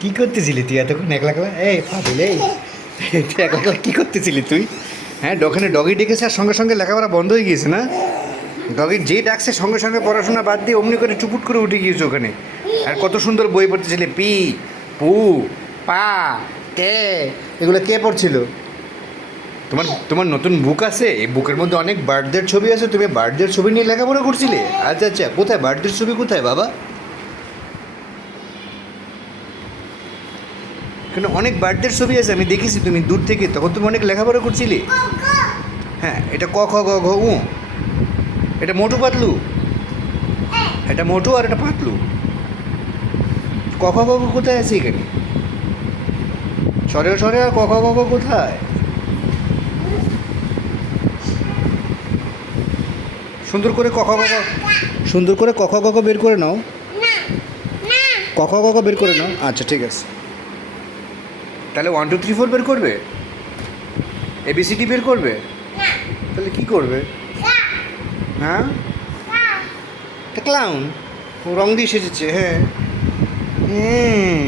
কি করতেছিলি তুই এতক্ষণ একলা একলা? এই ফাজিল এই, তুই একলা একলা কী করতেছিলি তুই? হ্যাঁ, ওখানে ডগি ডেকেছে আর সঙ্গে সঙ্গে লেখাপড়া বন্ধ হয়ে গিয়েছে না? ডগির যেই ডাকছে সঙ্গে সঙ্গে পড়াশোনা বাদ দিয়ে অমনি করে চুপুট করে উঠে গিয়েছে ওখানে। আর কত সুন্দর বই পড়তেছিলে, পি, পু, পা, তে, এগুলো কে পড়ছিল? তোমার তোমার নতুন বুক আছে, এই বুকের মধ্যে অনেক বার্থডের ছবি আছে, তুমি বার্থডের ছবি নিয়ে লেখাপড়া করছিলে? আচ্ছা আচ্ছা, কোথায় বার্থডের ছবি কোথায় বাবা? কেন, অনেক বার্থডের ছবি আছে, আমি দেখেছি তুমি দূর থেকে, তখন তুমি অনেক লেখাপড়া করছিলে। হ্যাঁ, এটা ক খ গ ঘ উ, এটা মোটু পাতলু, এটা মোটু আর এটা পাতলু। ক খ গ ঘ কোথায় আছে এখানে? সরে সরে আর ক খ গ ঘ কোথায়? সুন্দর করে ক খ গ ঘ, সুন্দর করে ক খ গ ঘ বের করে নাও। ক খ গ ঘ বের করে নাও। আচ্ছা ঠিক আছে, তাহলে 1 2 3 4 বের করবে? এবিসিডি বের করবে? তাহলে কি করবে? হ্যাঁ, একটা ক্লাউন, ও রং দিয়ে সেজেছে। হ্যাঁ, হ্যাঁ,